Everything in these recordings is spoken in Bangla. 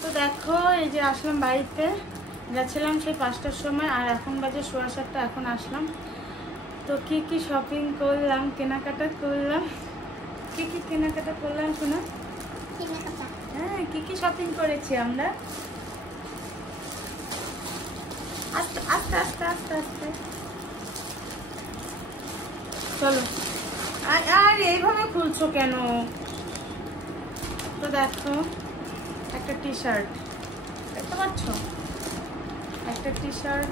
তো দেখো এই যে আসলাম বাড়িতে, গেছিলাম সেই 5টার সময় আর এখন বাজে 7:15, এখন আসলাম। তো কি কি শপিং করলাম, কেনাকাটা করলাম, কি কি কেনাকাটা করলাম শোনা? হ্যাঁ, কি কি শপিং করেছি আমরা? আস্তে আস্তে আস্তে আস্তে আস্তে চলো। আর এইভাবে খুলছো কেন? তো দেখো একটা টি শার্ট দেখতে পাচ্ছ, একটা টি শার্ট,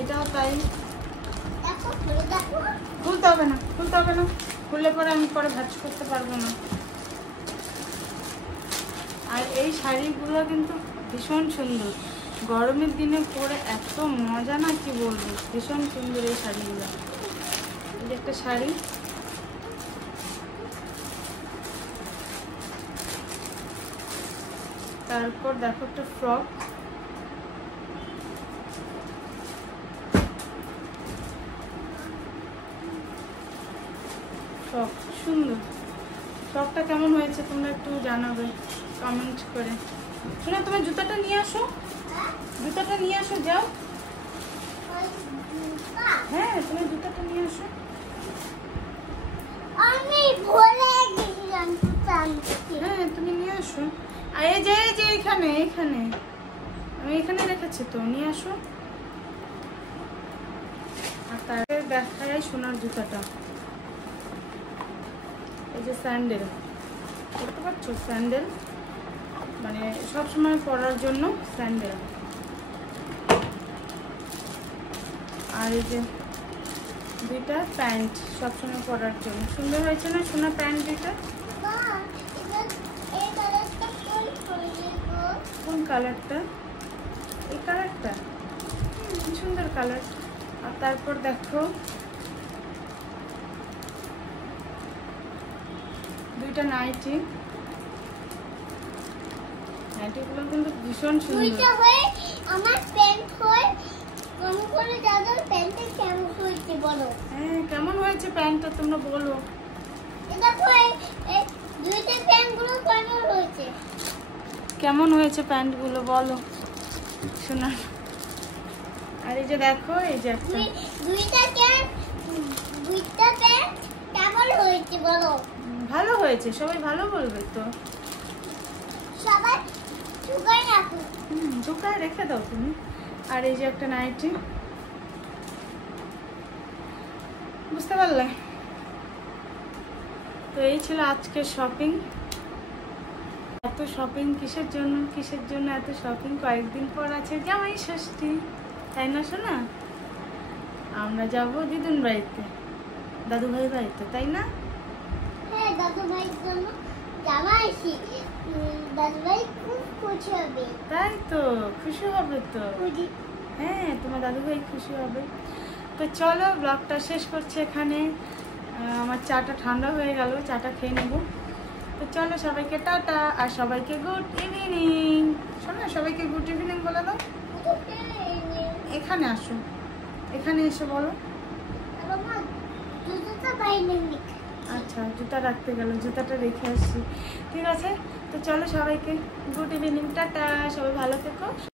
এটাও তাই। খুলতে হবে না, খুলতে হবে না, খুললে পরে আমি পরে ভাঁজ করতে পারবো না। আর এই শাড়িগুলো কিন্তু ভীষণ সুন্দর, গরমের দিনে পরে এত মজা না, কি বলবো, ভীষণ সুন্দর এই শাড়িগুলো। এই যে একটা শাড়ি, তারপর দেখো একটা ফ্রক, ফ্রক সুন্দর। ফ্রকটা কেমন হয়েছে তোমরা একটু জানাবে কমেন্ট করে। শোনো, তোমার জুতাটা নিয়ে আসো, জুতাটা নিয়ে আসো, যাও। হ্যাঁ, তোমার জুতাটা নিয়ে আসো। আমি ভুলে গেছিলাম জুতা আনতে। হ্যাঁ, তুমি নিয়ে আসো। আর এই যে এখানে এখানে আমি এখানে রেখেছি, তো নিয়ে আসো। আর তারপরে দেখাই সোনার জুতাটা, এই যে স্যান্ডেল, দেখতে পাচ্ছ স্যান্ডেল, মানে সবসময় পরার জন্য স্যান্ডেল। আর এই যে দুইটা প্যান্ট সবসময় পরার জন্য, সুন্দর হয়েছে না সোনার প্যান্ট দুইটা? কোন কালারটা? এই কালারটা সুন্দর কালার। আর তারপর দেখো দুইটা নাইটি, নাইটিগুলো কিন্তু ভীষণ সুন্দর। আমার প্যান্ট হয় কম করে দাদার প্যান্টে কেমন হয়েছে বলো? হ্যাঁ, কেমন হয়েছে প্যান্টটা তোমরা বলো। দেখো এই দুইটা প্যান্টগুলো কেমন হয়েছে? কেমন হয়েছে প্যান্টগুলো বলো শোনা। আর এই যে দেখো এই যে একটা দুইটা প্যান্ট কেমন হয়েছে বলো? ভালো হয়েছে, সবাই ভালো বলবে তো। সবাই ঝুঁকাই রাখো। ঝুঁকায় রেখে দাও তুমি। আর এই যে একটা নাইটি, বুঝতে পারলে? তো এই ছিল আজকের শপিং। এত শপিং কিসের জন্য, কিসের জন্য এত শপিং? কয়েকদিন পর আছে জামাই ষষ্ঠী, তাই না শোনা? আমরা যাবো দিদুন বাড়িতে, দাদু ভাই বাড়িতে, তাই না? হ্যাঁ, দাদু ভাইয়ের জন্য জামা আসি, দাদু ভাই খুব খুশি হবে। তাই তো, খুশি হবে তো। হ্যাঁ, তোমার দাদু ভাই খুশি হবে। তো চলো ব্লগটা শেষ করছি এখানে। আমার চাটা ঠান্ডা হয়ে গেল, চাটা খেয়ে নেব। তো চলো সবাইকে টাটা, আর সবাইকে গুড ইভিনিং। শোনো, সবাইকে গুড ইভিনিং বলে দাও। এখানে আসো, এখানে এসে বলো। আচ্ছা, জুতা রাখতে গেল, জুতাটা রেখে আসছি। ঠিক আছে, তো চলো সবাইকে গুড ইভিনিং, টাটা, সবাই ভালো থেকো।